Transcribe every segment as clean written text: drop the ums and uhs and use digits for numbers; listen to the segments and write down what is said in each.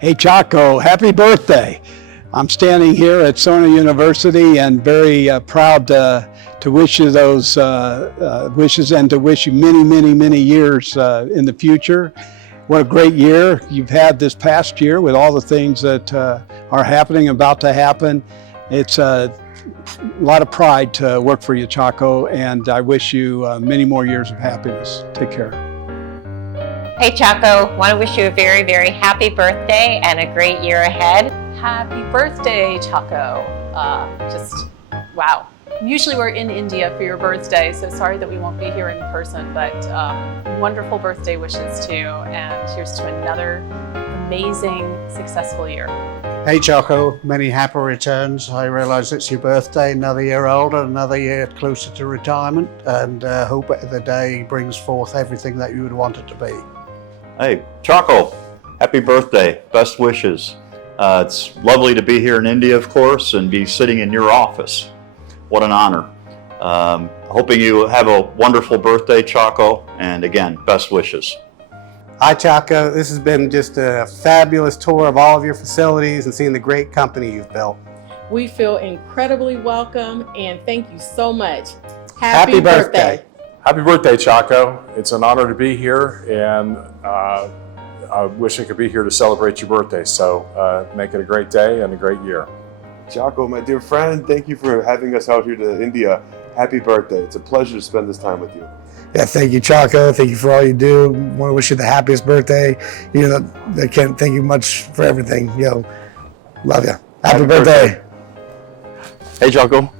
Hey Chocko, happy birthday. I'm standing here at Sona University and very proud to wish you those wishes and to wish you many years in the future. What a great year you've had this past year with all the things that are happening, about to happen. It's a lot of pride to work for you, Chocko, and I wish you many more years of happiness. Take care. Hey Chocko, want to wish you a very happy birthday and a great year ahead. Happy birthday, Chocko. Just wow. Usually we're in India for your birthday, so sorry that we won't be here in person, but wonderful birthday wishes to you, and here's to another amazing, successful year. Hey Chocko, many happy returns. I realise it's your birthday, another year older, another year closer to retirement, and hope the day brings forth everything that you would want it to be. Hey, Chocko, happy birthday, best wishes. It's lovely to be here in India, of course, and be sitting in your office. What an honor. Hoping you have a wonderful birthday, Chocko, and again, best wishes. Hi Chocko, this has been just a fabulous tour of all of your facilities and seeing the great company you've built. We feel incredibly welcome and thank you so much. Happy birthday. Happy birthday, Chocko. It's an honor to be here, and I wish I could be here to celebrate your birthday. So make it a great day and a great year. Chocko, my dear friend, thank you for having us out here to India. Happy birthday. It's a pleasure to spend this time with you. Yeah, thank you, Chocko. Thank you for all you do. Want to wish you the happiest birthday. You know, I can't thank you much for everything. Love you. Happy birthday. Hey, Chocko.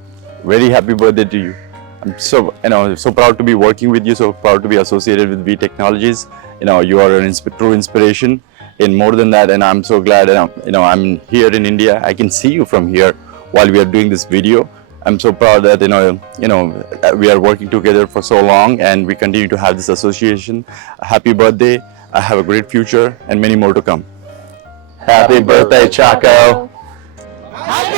Very happy birthday to you. I'm so proud to be working with you. So proud to be associated with Vee Technologies. You are a true inspiration. And more than that, and I'm so glad. I'm here in India. I can see you from here while we are doing this video. I'm so proud that we are working together for so long, and we continue to have this association. Happy birthday! I have a great future and many more to come. Happy birthday, Chocko! Happy